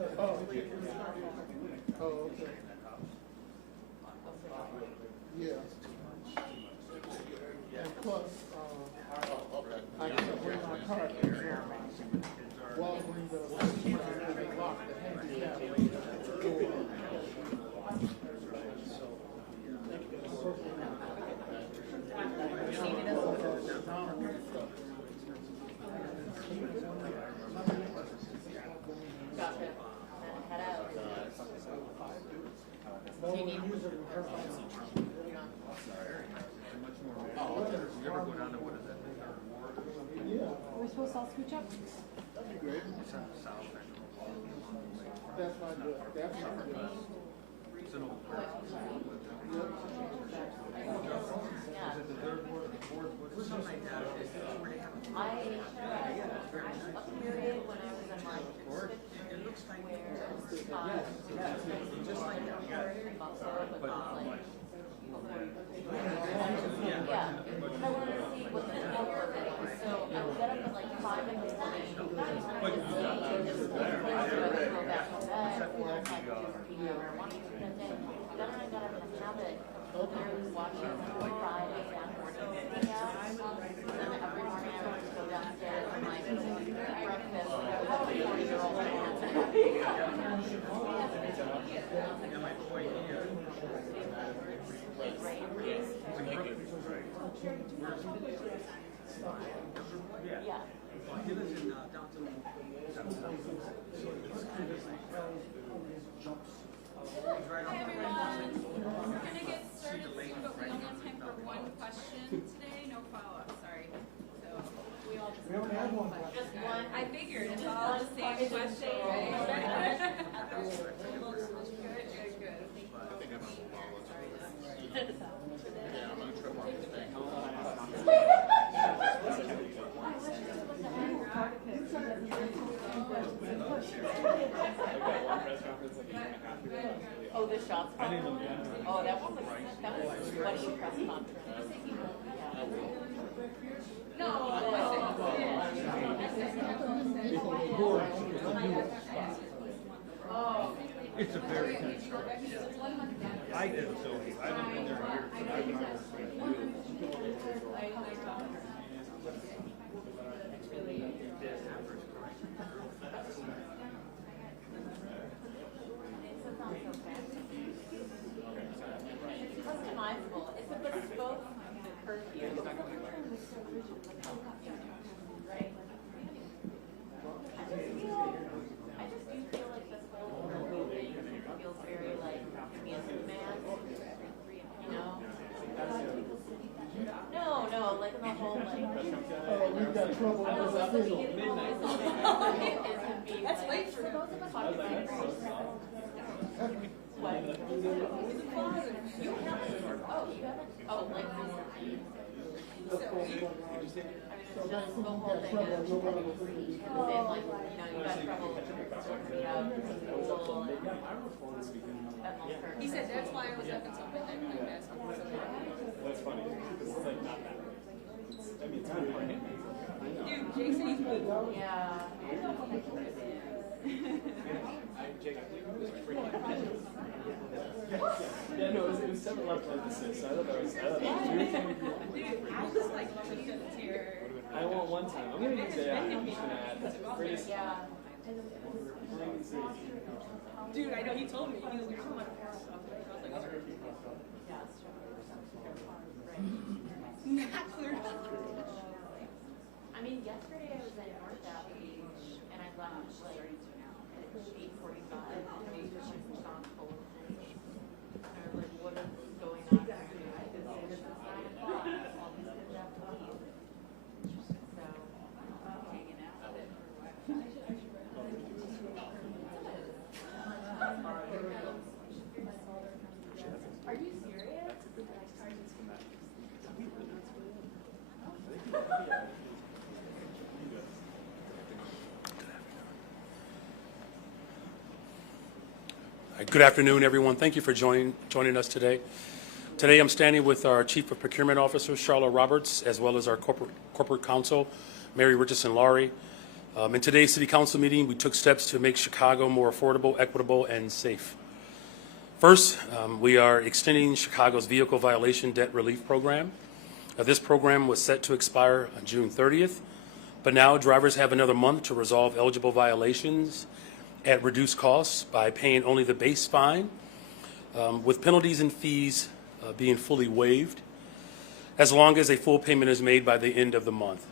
Oh, oh, okay. Yeah. And plus, I can't bring my car to Walgreens or somewhere they lock the handicap door. Gotcha. Head out. No one uses it. Yeah, Are we supposed to all scooch up? that'd be great. That's not good. That's not good. Yep. I had a period when I was in like where just like muscle but not like yeah. I wanted to see what the hell was it. So I would get up at like 5 in the morning and just go back to bed or if I could do whatever I wanted to that day. Then I got in the habit of watching Friday and morning videos. And then every morning I would just go downstairs and like breakfast. I have a 40-year-old yeah. Hi everyone. We're gonna get started soon, but we only have time for one question today. No follow-up, sorry. So we all just only have one. just one. I figured it's all the same question, right? Oh, the shots. Oh, that was a sweaty press conference. No. Oh. It's a very good start. I did so. I haven't been there in years. It's customizable. It's a bespoke curfew. Right? I just do feel like this whole curfew thing feels very like Kansas man, you know? No, like in the whole like. Oh, we've got trouble with this official. That's late for those of us. What? You haven't? Oh, you haven't? Oh, like recently? I mean, it's just the whole thing of, they've like, you got trouble sorting it out in school and He said that's why I was up until midnight when I asked him. That's funny. It's like not that. I mean, it's kind of funny. Dude, Jake said he's moved. yeah. Jake, I believe it was freaking. Yeah, no, it was 7 left emphasis. I thought that was weird. Dude, I was like, just here. I want one time. I'm gonna use it. I'm just gonna add. Greatest. Yeah. Dude, I know he told me. He was like, I don't want to pass stuff. I was like, oh. Yeah, it's right. Not clear enough. I mean, yesterday I was in North Dallas Beach and I left like at 8:45 and we just gone full of things. And I was like, what is going on here? Because it's 9 o'clock. All these kids have to leave. So, hanging out with it for a while. Are you serious? Good afternoon, everyone. Thank you for joining us today. Today I'm standing with our Chief of Procurement Officer, Charlotte Roberts, as well as our Corporate Counsel, Mary Richardson Laurie. In today's City Council meeting, we took steps to make Chicago more affordable, equitable, and safe. First, we are extending Chicago's vehicle violation debt relief program. This program was set to expire on June 30th, but now drivers have another month to resolve eligible violations at reduced costs by paying only the base fine, with penalties and fees being fully waived, as long as a full payment is made by the end of the month.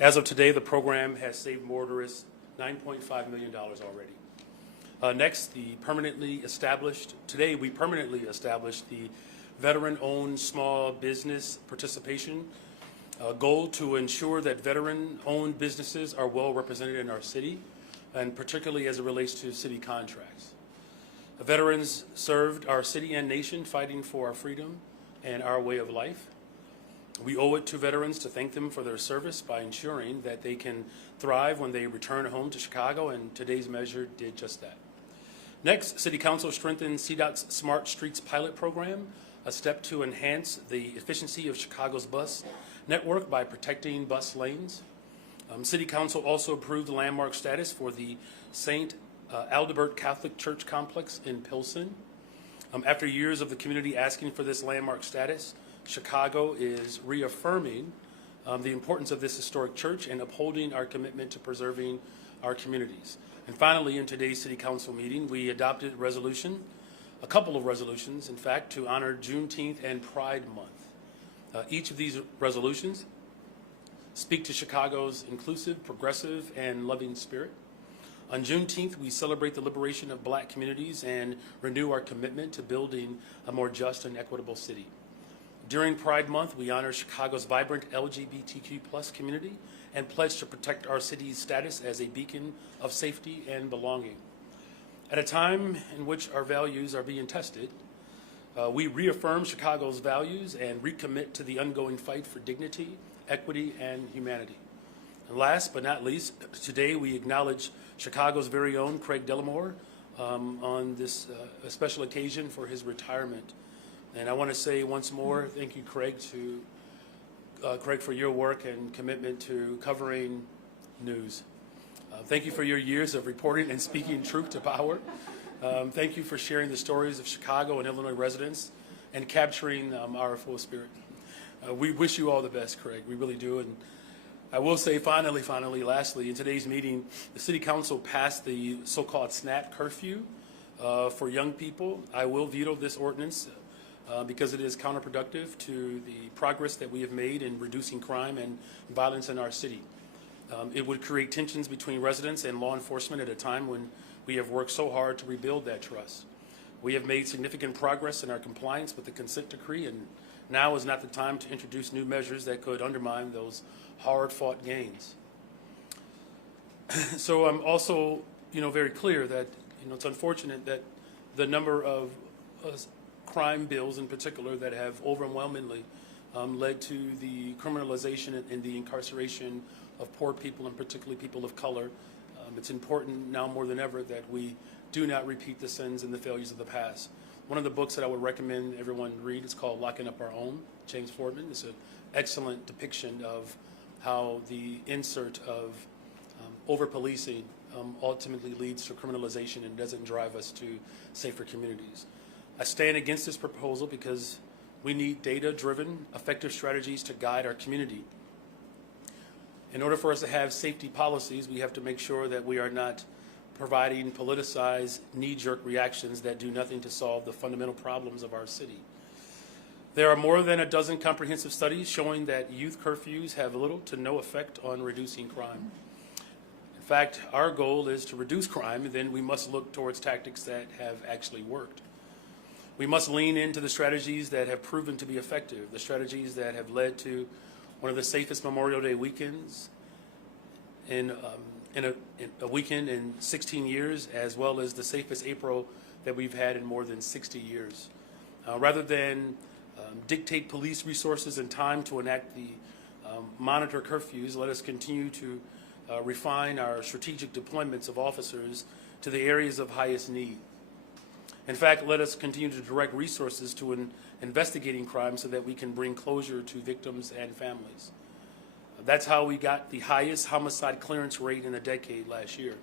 As of today, the program has saved motorists $9.5 million already. Next, we permanently established the veteran-owned small business participation goal to ensure that veteran-owned businesses are well represented in our city, and particularly as it relates to city contracts. The veterans served our city and nation fighting for our freedom and our way of life. We owe it to veterans to thank them for their service by ensuring that they can thrive when they return home to Chicago, and today's measure did just that. Next, City Council strengthened CDOT's Smart Streets pilot program, a step to enhance the efficiency of Chicago's bus network by protecting bus lanes. City Council also approved landmark status for the St. Aldebert Catholic Church complex in Pilsen. After years of the community asking for this landmark status, Chicago is reaffirming the importance of this historic church and upholding our commitment to preserving our communities. And finally, in today's City Council meeting, we adopted a couple of resolutions, in fact, to honor Juneteenth and Pride Month. Each of these resolutions speak to Chicago's inclusive, progressive, and loving spirit. On Juneteenth, we celebrate the liberation of Black communities and renew our commitment to building a more just and equitable city. During Pride Month, we honor Chicago's vibrant LGBTQ+ community and pledge to protect our city's status as a beacon of safety and belonging. At a time in which our values are being tested, we reaffirm Chicago's values and recommit to the ongoing fight for dignity, equity, and humanity. And last but not least, today we acknowledge Chicago's very own Craig Dellamore on this special occasion for his retirement. And I want to say once more, thank you, Craig, for your work and commitment to covering news. Thank you for your years of reporting and speaking truth to power. Thank you for sharing the stories of Chicago and Illinois residents and capturing our full spirit. We wish you all the best, Craig. We really do. And I will say finally, lastly, in today's meeting, the City Council passed the so-called SNAP curfew for young people. I will veto this ordinance because it is counterproductive to the progress that we have made in reducing crime and violence in our city. It would create tensions between residents and law enforcement at a time when we have worked so hard to rebuild that trust. We have made significant progress in our compliance with the consent decree, and now is not the time to introduce new measures that could undermine those hard-fought gains. So I'm also, very clear that, it's unfortunate that the number of crime bills in particular that have overwhelmingly led to the criminalization and the incarceration of poor people, and particularly people of color. It's important now more than ever that we do not repeat the sins and the failures of the past. One of the books that I would recommend everyone read is called Locking Up Our Own, James Fordman. It's an excellent depiction of how the insert of over-policing ultimately leads to criminalization and doesn't drive us to safer communities. I stand against this proposal because we need data-driven, effective strategies to guide our community. In order for us to have safety policies, we have to make sure that we are not providing politicized, knee-jerk reactions that do nothing to solve the fundamental problems of our city. There are more than a dozen comprehensive studies showing that youth curfews have little to no effect on reducing crime. In fact, our goal is to reduce crime, and then we must look towards tactics that have actually worked. We must lean into the strategies that have proven to be effective, the strategies that have led to one of the safest Memorial Day weekends in a weekend in 16 years, as well as the safest April that we've had in more than 60 years. Rather than dictate police resources and time to enact the monitor curfews, let us continue to refine our strategic deployments of officers to the areas of highest need. In fact, let us continue to direct resources to investigating crime so that we can bring closure to victims and families. That's how we got the highest homicide clearance rate in a decade last year.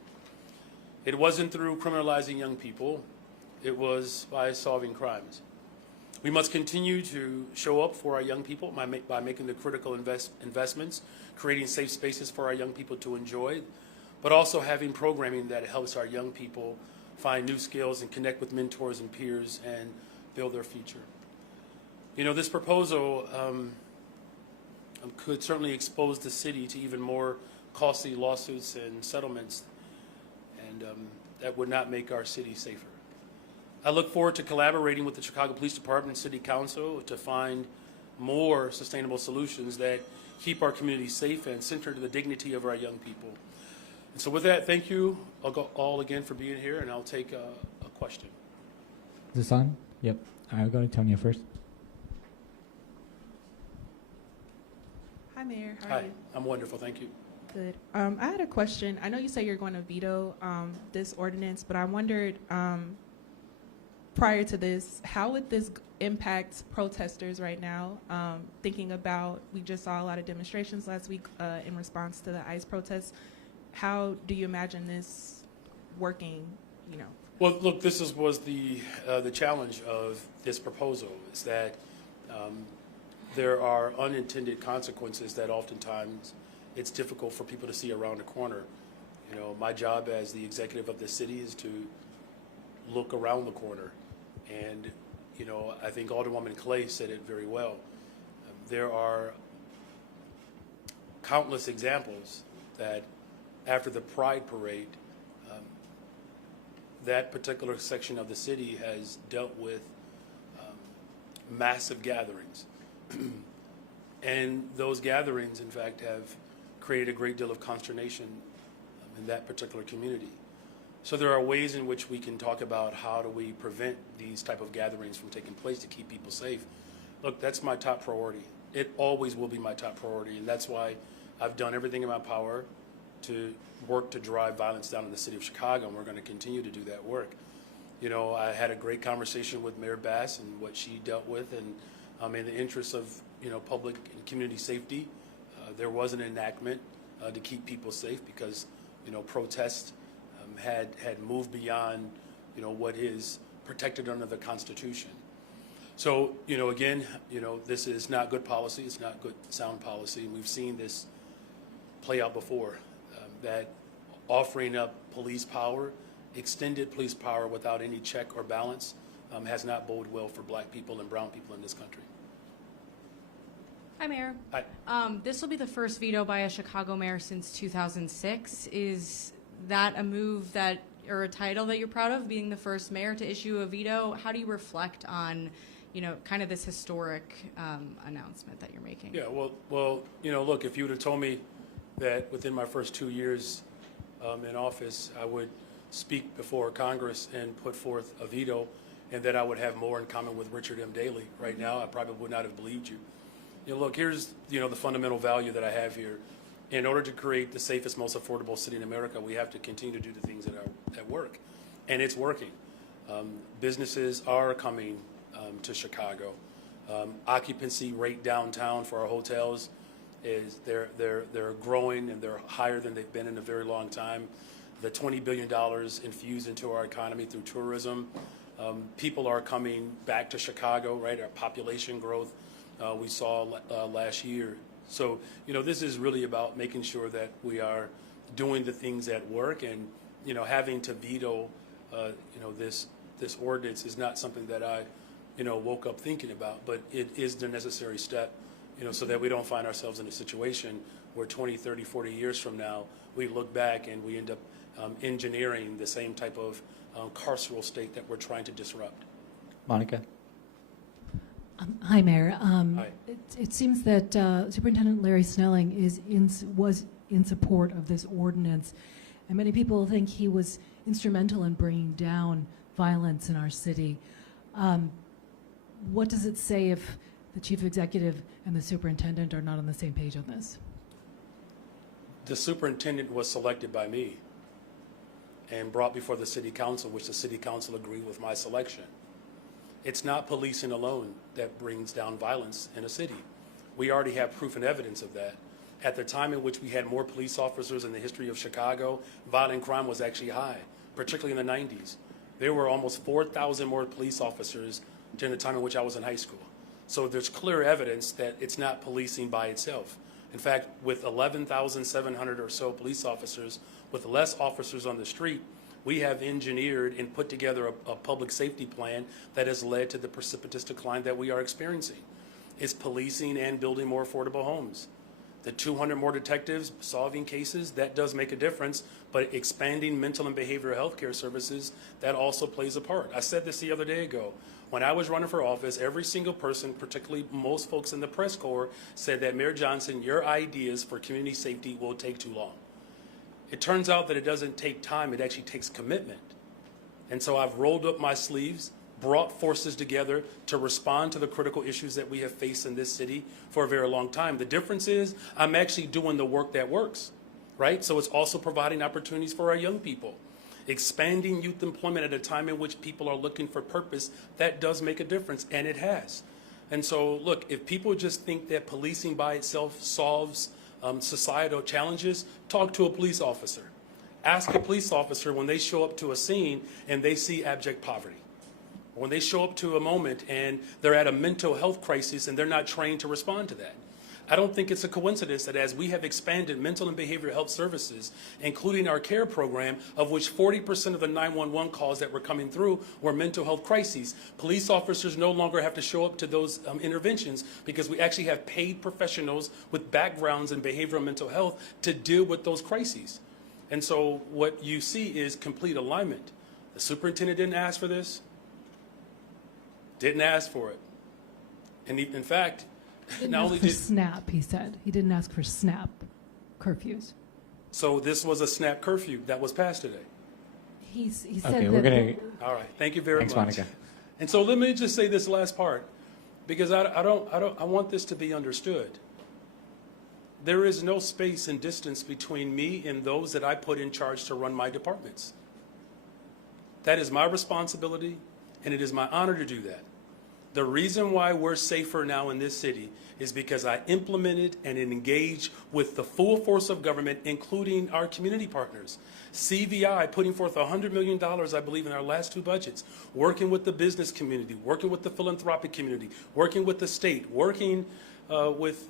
It wasn't through criminalizing young people. It was by solving crimes. We must continue to show up for our young people by making the critical investments, creating safe spaces for our young people to enjoy, but also having programming that helps our young people find new skills and connect with mentors and peers and build their future. You know, this proposal could certainly expose the city to even more costly lawsuits and settlements, and that would not make our city safer. I look forward to collaborating with the Chicago Police Department and City Council to find more sustainable solutions that keep our community safe and center to the dignity of our young people. And so with that, thank you all again for being here, and I'll take a question. Is this on? Yep. I'll go to Tonya first. Hi, Mayor. How are Hi, you? I'm wonderful, thank you. Good. I had a question. I know you say you're going to veto this ordinance, but I wondered, prior to this, how would this impact protesters right now? Thinking about, we just saw a lot of demonstrations last week in response to the ICE protests. How do you imagine this working, you know? Well, look, this was the challenge of this proposal, is that there are unintended consequences that oftentimes it's difficult for people to see around the corner. You know, my job as the executive of the city is to look around the corner. And, you know, I think Alderwoman Clay said it very well. There are countless examples that after the Pride Parade, that particular section of the city has dealt with massive gatherings. And those gatherings, in fact, have created a great deal of consternation in that particular community. So there are ways in which we can talk about how do we prevent these type of gatherings from taking place to keep people safe. Look, that's my top priority. It always will be my top priority, and that's why I've done everything in my power to work to drive violence down in the city of Chicago, and we're going to continue to do that work. You know, I had a great conversation with Mayor Bass and what she dealt with, and in the interest of, you know, public and community safety, there was an enactment to keep people safe because, you know, protests had moved beyond, you know, what is protected under the Constitution. So, you know, again, you know, this is not good policy. It's not good sound policy. We've seen this play out before, that offering up police power, extended police power without any check or balance has not boded well for black people and brown people in this country. Hi, Mayor. Hi. This will be the first veto by a Chicago mayor since 2006. Is that a move that, or a title that you're proud of, being the first mayor to issue a veto? How do you reflect on, you know, kind of this historic announcement that you're making? Yeah, well, you know, look, if you would have told me that within my first 2 years in office, I would speak before Congress and put forth a veto, and that I would have more in common with Richard M. Daley right now, I probably would not have believed you. You know, look, here's, you know, the fundamental value that I have here. In order to create the safest, most affordable city in America, we have to continue to do the things that work, and it's working. Businesses are coming to Chicago. Occupancy rate downtown for our hotels is they're growing, and they're higher than they've been in a very long time. The $20 billion infused into our economy through tourism. People are coming back to Chicago, right? Our population growth we saw last year. So, you know, this is really about making sure that we are doing the things that work, and, you know, having to veto, you know, this ordinance is not something that I, you know, woke up thinking about, but it is the necessary step, you know, so that we don't find ourselves in a situation where 20, 30, 40 years from now, we look back and we end up engineering the same type of carceral state that we're trying to disrupt. Monica. Hi, Mayor. Hi. It seems that Superintendent Larry Snelling was in support of this ordinance, and many people think he was instrumental in bringing down violence in our city. What does it say if the chief executive and the superintendent are not on the same page on this? The superintendent was selected by me and brought before the city council, which the city council agreed with my selection. It's not policing alone that brings down violence in a city. We already have proof and evidence of that. At the time in which we had more police officers in the history of Chicago, violent crime was actually high, particularly in the 90s. There were almost 4,000 more police officers during the time in which I was in high school. So there's clear evidence that it's not policing by itself. In fact, with 11,700 or so police officers, with less officers on the street, we have engineered and put together a public safety plan that has led to the precipitous decline that we are experiencing. It's policing and building more affordable homes. The 200 more detectives solving cases, that does make a difference, but expanding mental and behavioral health care services, that also plays a part. I said this the other day ago. When I was running for office, every single person, particularly most folks in the press corps, said that, Mayor Johnson, your ideas for community safety will take too long. It turns out that it doesn't take time, it actually takes commitment. And so I've rolled up my sleeves, brought forces together to respond to the critical issues that we have faced in this city for a very long time. The difference is I'm actually doing the work that works, right? So it's also providing opportunities for our young people. Expanding youth employment at a time in which people are looking for purpose, that does make a difference, and it has. And so, look, if people just think that policing by itself solves societal challenges, talk to a police officer. Ask a police officer when they show up to a scene and they see abject poverty. When they show up to a moment and they're at a mental health crisis and they're not trained to respond to that. I don't think it's a coincidence that as we have expanded mental and behavioral health services, including our care program, of which 40% of the 911 calls that were coming through were mental health crises, police officers no longer have to show up to those interventions because we actually have paid professionals with backgrounds in behavioral and mental health to deal with those crises. And so what you see is complete alignment. The superintendent didn't ask for this, didn't ask for it. And in fact, not only did SNAP, he said. He didn't ask for SNAP curfews. So this was a SNAP curfew that was passed today. He said Okay, that. we're gonna. All right, thank you very Thanks, much. Monica. And so let me just say this last part, because I want this to be understood. There is no space and distance between me and those that I put in charge to run my departments. That is my responsibility, and it is my honor to do that. The reason why we're safer now in this city is because I implemented and engaged with the full force of government, including our community partners. CVI putting forth $100 million, I believe, in our last two budgets, working with the business community, working with the philanthropic community, working with the state, working with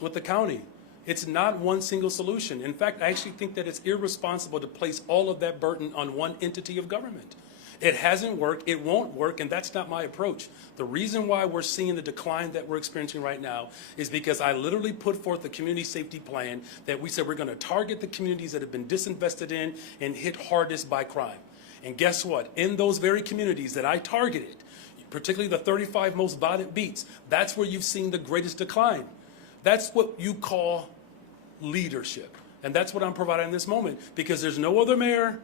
the county. It's not one single solution. In fact, I actually think that it's irresponsible to place all of that burden on one entity of government. It hasn't worked, it won't work, and that's not my approach. The reason why we're seeing the decline that we're experiencing right now is because I literally put forth a community safety plan that we said we're going to target the communities that have been disinvested in and hit hardest by crime. And guess what? In those very communities that I targeted, particularly the 35 most violent beats, that's where you've seen the greatest decline. That's what you call leadership. And that's what I'm providing in this moment, because there's no other mayor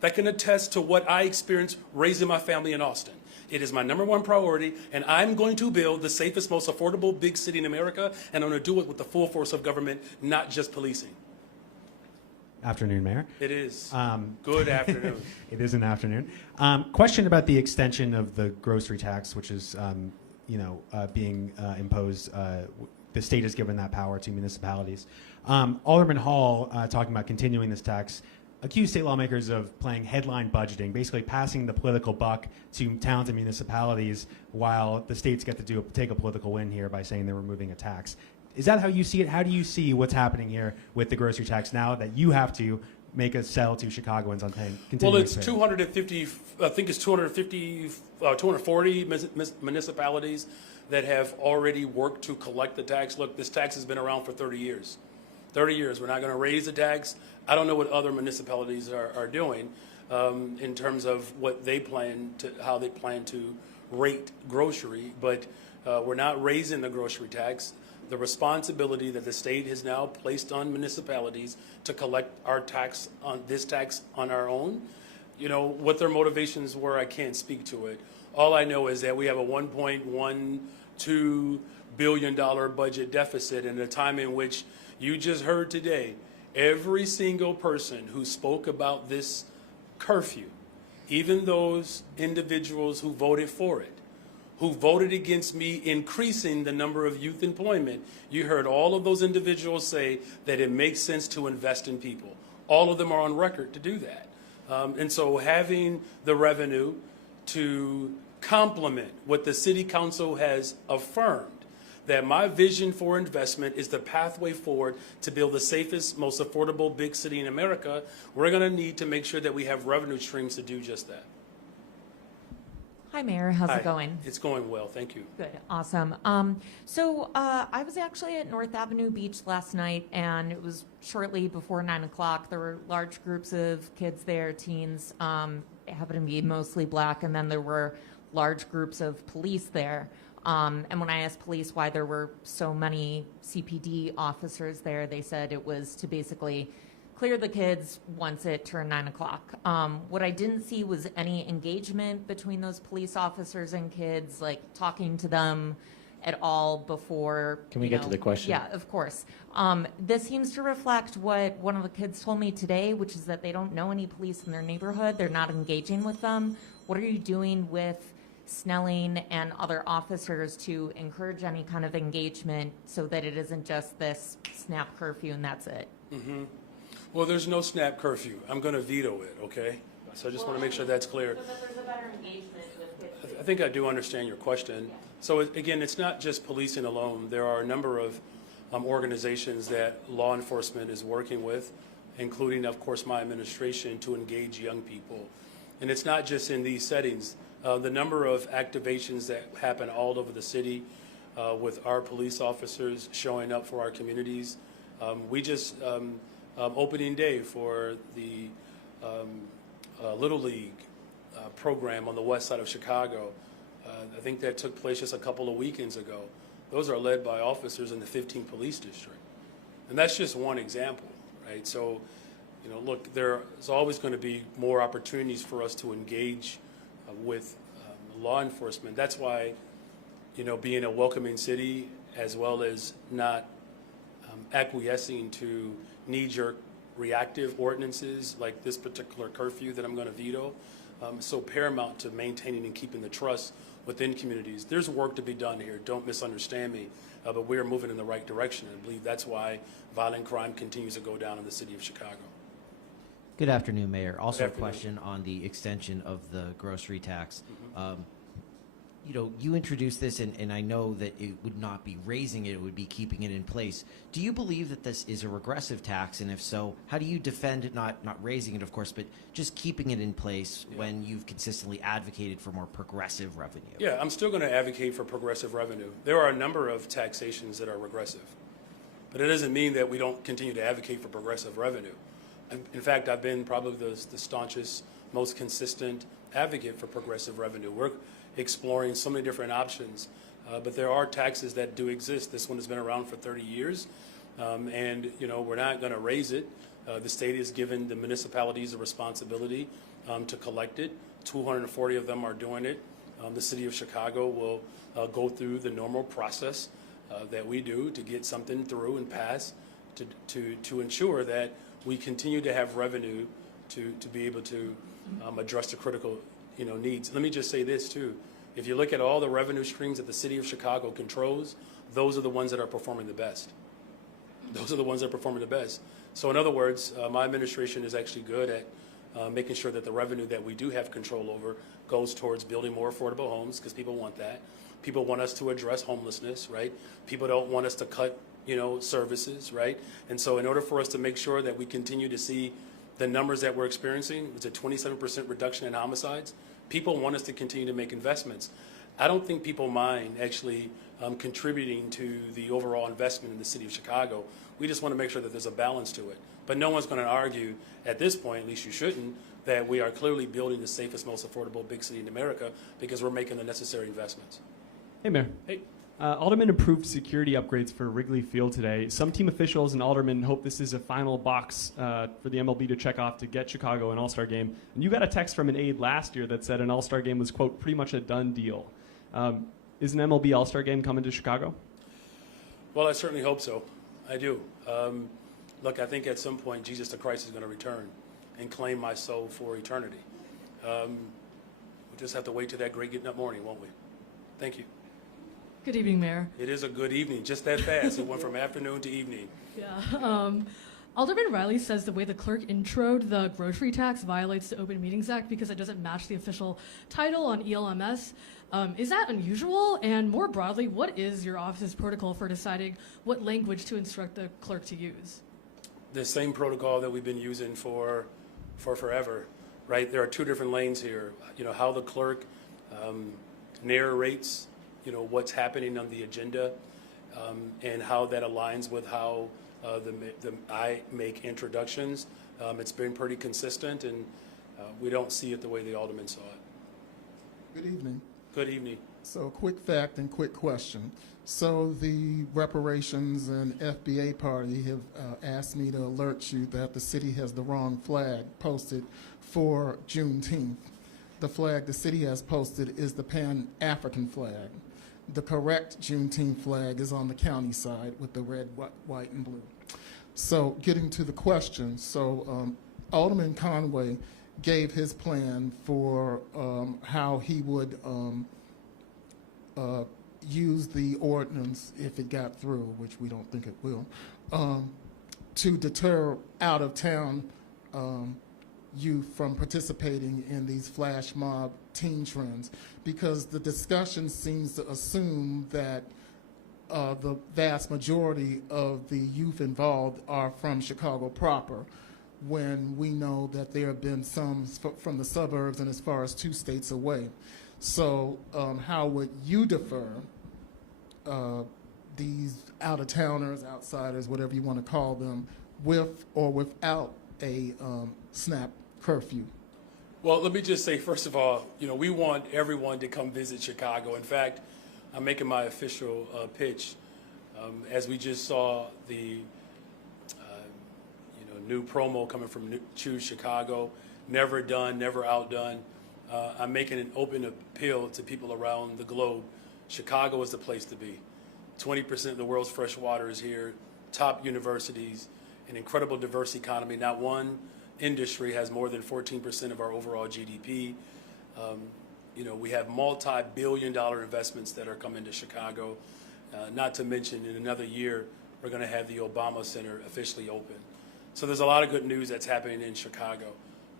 that can attest to what I experienced raising my family in Austin. It is my #1 priority, and I'm going to build the safest, most affordable big city in America, and I'm going to do it with the full force of government, not just policing. Afternoon, Mayor. It is. Good afternoon. It is an afternoon. Question about the extension of the grocery tax, which is, being imposed. The state has given that power to municipalities. Alderman Hall, talking about continuing this tax, accused state lawmakers of playing headline budgeting, basically passing the political buck to towns and municipalities while the states get to take a political win here by saying they're removing a tax. Is that how you see it? How do you see what's happening here with the grocery tax now that you have to make a sell to Chicagoans on paying? Well, it's 250, I think it's 240 municipalities that have already worked to collect the tax. Look, this tax has been around for 30 years. 30 years. We're not going to raise the tax. I don't know what other municipalities are doing in terms of what they plan to, how they plan to rate grocery, but we're not raising the grocery tax. The responsibility that the state has now placed on municipalities to collect our tax on this tax on our own, what their motivations were, I can't speak to it. All I know is that we have a $1.12 billion budget deficit in a time in which you just heard today, every single person who spoke about this curfew, even those individuals who voted for it, who voted against me increasing the number of youth employment, you heard all of those individuals say that it makes sense to invest in people. All of them are on record to do that. And so having the revenue to complement what the city council has affirmed, that my vision for investment is the pathway forward to build the safest, most affordable big city in America, we're going to need to make sure that we have revenue streams to do just that. Hi, Mayor. How's Hi. it going? It's going well. Thank you. Good. Awesome. I was actually at North Avenue Beach last night, and it was shortly before 9 o'clock. There were large groups of kids there, teens, happened to be mostly black, and then there were large groups of police there. And when I asked police why there were so many CPD officers there, they said it was to basically clear the kids once it turned 9 o'clock. What I didn't see was any engagement between those police officers and kids, like talking to them at all before. Can we get to the question? Yeah, of course. This seems to reflect what one of the kids told me today, which is that they don't know any police in their neighborhood. They're not engaging with them. What are you doing with Snelling and other officers to encourage any kind of engagement so that it isn't just this snap curfew and that's it? Mm-hmm. Well, there's no snap curfew. I'm going to veto it, okay? So I just want to make sure that's clear. So that there's a better engagement with kids. I think I do understand your question. So again, it's not just policing alone. There are a number of organizations that law enforcement is working with, including, of course, my administration, to engage young people. And it's not just in these settings. The number of activations that happen all over the city with our police officers showing up for our communities. We just, opening day for the Little League program on the west side of Chicago. I think that took place just a couple of weekends ago. Those are led by officers in the 15th Police District. And that's just one example, right? So, you know, look, there's always going to be more opportunities for us to engage with law enforcement. That's why, you know, being a welcoming city as well as not acquiescing to knee-jerk reactive ordinances like this particular curfew that I'm going to veto, so paramount to maintaining and keeping the trust within communities. There's work to be done here. Don't misunderstand me, but we are moving in the right direction. I believe that's why violent crime continues to go down in the city of Chicago. Good afternoon, Mayor. Also a question on the extension of the grocery tax. Mm-hmm. You know, you introduced this, and I know that it would not be raising it, it would be keeping it in place. Do you believe that this is a regressive tax? And if so, how do you defend not raising it, of course, but just keeping it in place when you've consistently advocated for more progressive revenue? Yeah, I'm still going to advocate for progressive revenue. There are a number of taxations that are regressive, but it doesn't mean that we don't continue to advocate for progressive revenue. In fact, I've been probably the staunchest, most consistent advocate for progressive revenue. We're exploring so many different options, but there are taxes that do exist. This one has been around for 30 years, and you know, we're not going to raise it. The state has given the municipalities a responsibility to collect it. 240 of them are doing it. The city of Chicago will go through the normal process that we do to get something through and pass to ensure that we continue to have revenue to be able to address the critical needs. Let me just say this too. If you look at all the revenue streams that the city of Chicago controls, those are the ones that are performing the best. Those are the ones that are performing the best. So in other words, my administration is actually good at making sure that the revenue that we do have control over goes towards building more affordable homes, because people want that. People want us to address homelessness, right? People don't want us to cut, services, right? And so in order for us to make sure that we continue to see the numbers that we're experiencing, it's a 27% reduction in homicides. People want us to continue to make investments. I don't think people mind actually contributing to the overall investment in the city of Chicago. We just want to make sure that there's a balance to it. But no one's going to argue at this point, at least you shouldn't, that we are clearly building the safest, most affordable big city in America because we're making the necessary investments. Hey, Mayor. Hey. Aldermen approved security upgrades for Wrigley Field today. Some team officials and aldermen hope this is a final box for the MLB to check off to get Chicago an All-Star game. And you got a text from an aide last year that said an All-Star game was, quote, pretty much a done deal. Is an MLB All-Star game coming to Chicago? Well, I certainly hope so. I do. Look, I think at some point Jesus the Christ is going to return and claim my soul for eternity. We'll just have to wait till that great getting up morning, won't we? Thank you. Good evening, Mayor. It is a good evening, just that fast. It went from afternoon to evening. Yeah. Alderman Riley says the way the clerk introed the grocery tax violates the Open Meetings Act because it doesn't match the official title on ELMS. Is that unusual? And more broadly, what is your office's protocol for deciding what language to instruct the clerk to use? The same protocol that we've been using for forever, right? There are two different lanes here. You know, how the clerk narrates, you know, what's happening on the agenda, and how that aligns with how I make introductions. It's been pretty consistent, and we don't see it the way the alderman saw it. Good evening. Good evening. So, quick fact and quick question. So, the reparations and FBA party have asked me to alert you that the city has the wrong flag posted for Juneteenth. The flag the city has posted is the Pan-African flag. The correct Juneteenth flag is on the county side with the red, white, and blue. So, getting to the question, so Alderman Conway gave his plan for how he would use the ordinance if it got through, which we don't think it will, to deter out-of-town youth from participating in these flash mob teen trends, because the discussion seems to assume that the vast majority of the youth involved are from Chicago proper, when we know that there have been some from the suburbs and as far as 2 states away. So how would you defer these out-of-towners, outsiders, whatever you want to call them, with or without a snap curfew? Well, let me just say, first of all, you know, we want everyone to come visit Chicago. In fact, I'm making my official pitch. As we just saw the new promo coming from Choose Chicago, never done, never outdone. I'm making an open appeal to people around the globe. Chicago is the place to be. 20% of the world's fresh water is here, top universities, an incredible diverse economy. Not one industry has more than 14% of our overall GDP. You know, we have multi-billion-dollar investments that are coming to Chicago. Not to mention, in another year, we're going to have the Obama Center officially open. So there's a lot of good news that's happening in Chicago.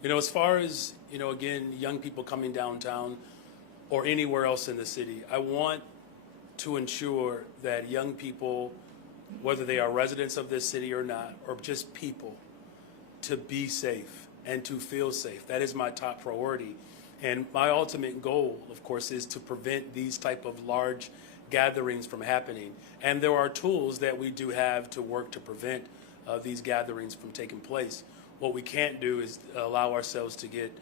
You know, as far as, you know, again, young people coming downtown or anywhere else in the city, I want to ensure that young people, whether they are residents of this city or not, or just people, to be safe and to feel safe. That is my top priority. And my ultimate goal, of course, is to prevent these type of large gatherings from happening. And there are tools that we do have to work to prevent these gatherings from taking place. What we can't do is allow ourselves to get,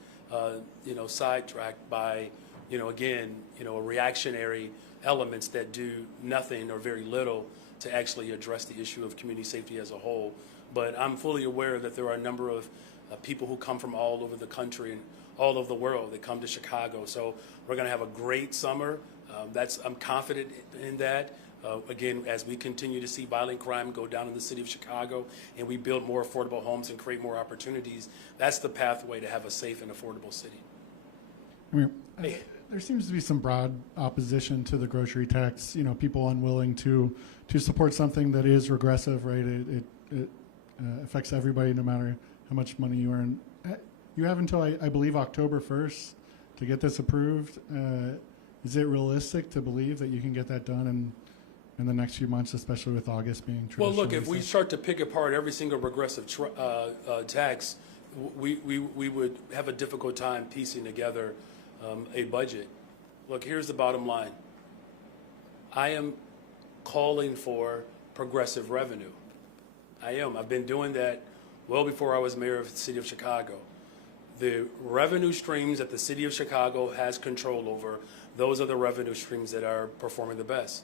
sidetracked by, reactionary elements that do nothing or very little to actually address the issue of community safety as a whole. But I'm fully aware that there are a number of people who come from all over the country and all over the world that come to Chicago. So we're going to have a great summer. I'm confident in that. Again, as we continue to see violent crime go down in the city of Chicago and we build more affordable homes and create more opportunities, that's the pathway to have a safe and affordable city. There seems to be some broad opposition to the grocery tax. You know, people unwilling to support something that is regressive, right? It affects everybody no matter how much money you earn. You have until, I believe, October 1st to get this approved. Is it realistic to believe that you can get that done in the next few months, especially with August being traditional? Well, look, if we start to pick apart every single regressive tax, we would have a difficult time piecing together a budget. Look, here's the bottom line. I am calling for progressive revenue. I am. I've been doing that well before I was mayor of the city of Chicago. The revenue streams that the city of Chicago has control over, those are the revenue streams that are performing the best.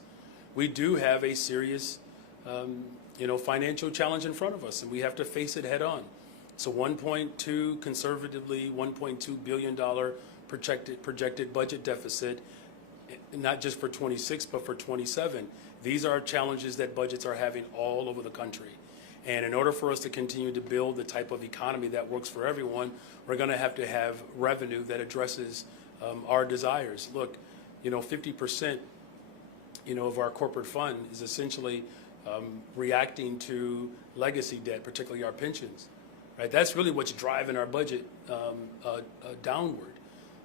We do have a serious, financial challenge in front of us, and we have to face it head on. So conservatively, $1.2 billion projected budget deficit, not just for 26, but for 27. These are challenges that budgets are having all over the country. And in order for us to continue to build the type of economy that works for everyone, we're going to have revenue that addresses our desires. Look, 50%, of our corporate fund is essentially reacting to legacy debt, particularly our pensions. Right? That's really what's driving our budget downward,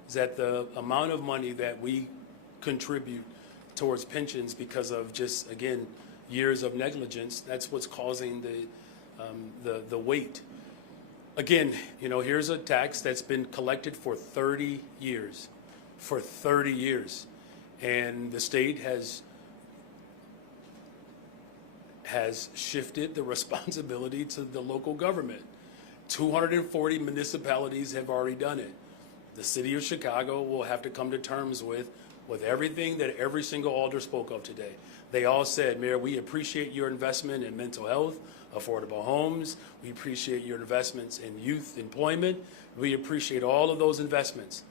is that the amount of money that we contribute towards pensions because of just, again, years of negligence, that's what's causing the weight. Again, here's a tax that's been collected for 30 years. For 30 years. And the state has shifted the responsibility to the local government. 240 municipalities have already done it. The city of Chicago will have to come to terms with everything that every single alder spoke of today. They all said, Mayor, we appreciate your investment in mental health, affordable homes. We appreciate your investments in youth employment. We appreciate all of those investments.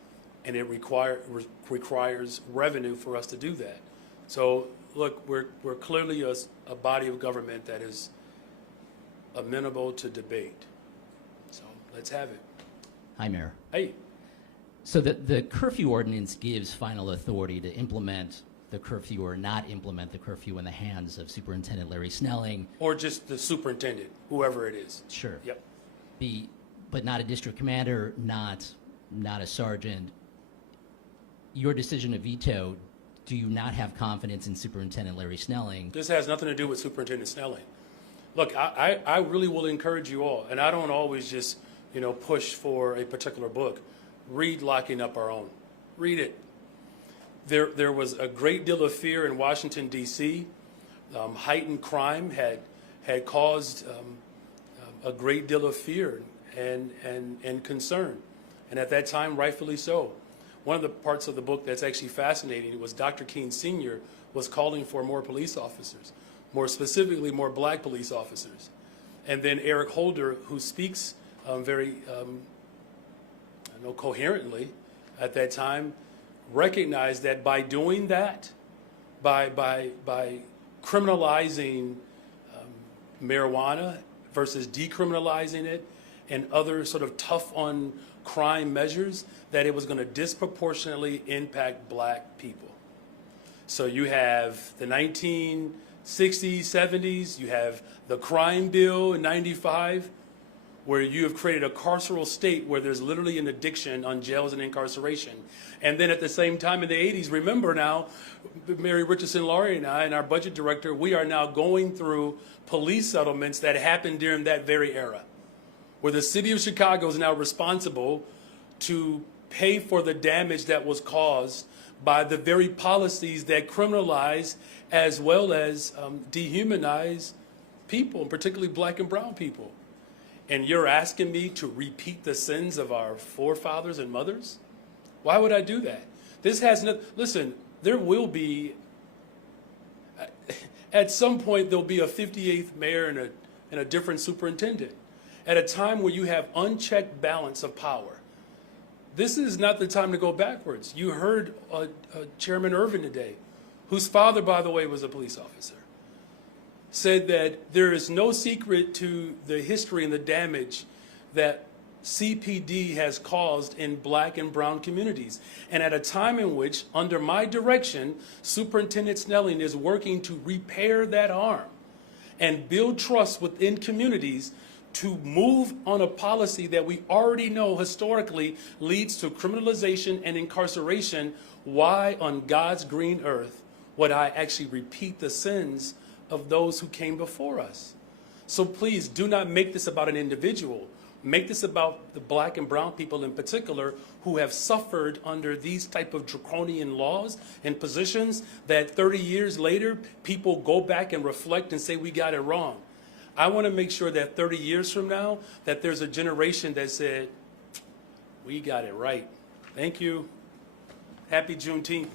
And it requires revenue for us to do that. So, look, we're clearly a body of government that is amenable to debate. So let's have it. Hi, Mayor. Hey. So the curfew ordinance gives final authority to implement the curfew or not implement the curfew in the hands of Superintendent Larry Snelling. Or just the superintendent, whoever it is. Sure. Yep. But not a district commander, not a sergeant. Your decision to veto, do you not have confidence in Superintendent Larry Snelling? This has nothing to do with Superintendent Snelling. Look, I really will encourage you all, and I don't always just, push for a particular book. Read Locking Up Our Own. Read it. There was a great deal of fear in Washington, D.C. Heightened crime had caused a great deal of fear and concern, and at that time, rightfully so. One of the parts of the book that's actually fascinating was Dr. King Sr. was calling for more police officers, more specifically more black police officers. And then Eric Holder, who speaks very coherently at that time, recognized that by doing that, by criminalizing marijuana versus decriminalizing it and other sort of tough on crime measures, that it was going to disproportionately impact black people. So you have the 1960s, 70s, you have the crime bill in 95, where you have created a carceral state where there's literally an addiction on jails and incarceration. And then at the same time in the 80s, remember now, Mary Richardson-Laurie and I and our budget director, we are now going through police settlements that happened during that very era, where the city of Chicago is now responsible to pay for the damage that was caused by the very policies that criminalize as well as dehumanize people, particularly black and brown people. And you're asking me to repeat the sins of our forefathers and mothers? Why would I do that? This has no, listen, there will be, at some point there'll be a 58th mayor and a different superintendent. At a time where you have unchecked balance of power. This is not the time to go backwards. You heard Chairman Irvin today, whose father, by the way, was a police officer, said that there is no secret to the history and the damage that CPD has caused in black and brown communities. And at a time in which, under my direction, Superintendent Snelling is working to repair that harm and build trust within communities to move on a policy that we already know historically leads to criminalization and incarceration, why on God's green earth would I actually repeat the sins of those who came before us? So please do not make this about an individual. Make this about the black and brown people in particular who have suffered under these type of draconian laws and positions that 30 years later, people go back and reflect and say we got it wrong. I want to make sure that 30 years from now, that there's a generation that said, we got it right. Thank you. Happy Juneteenth.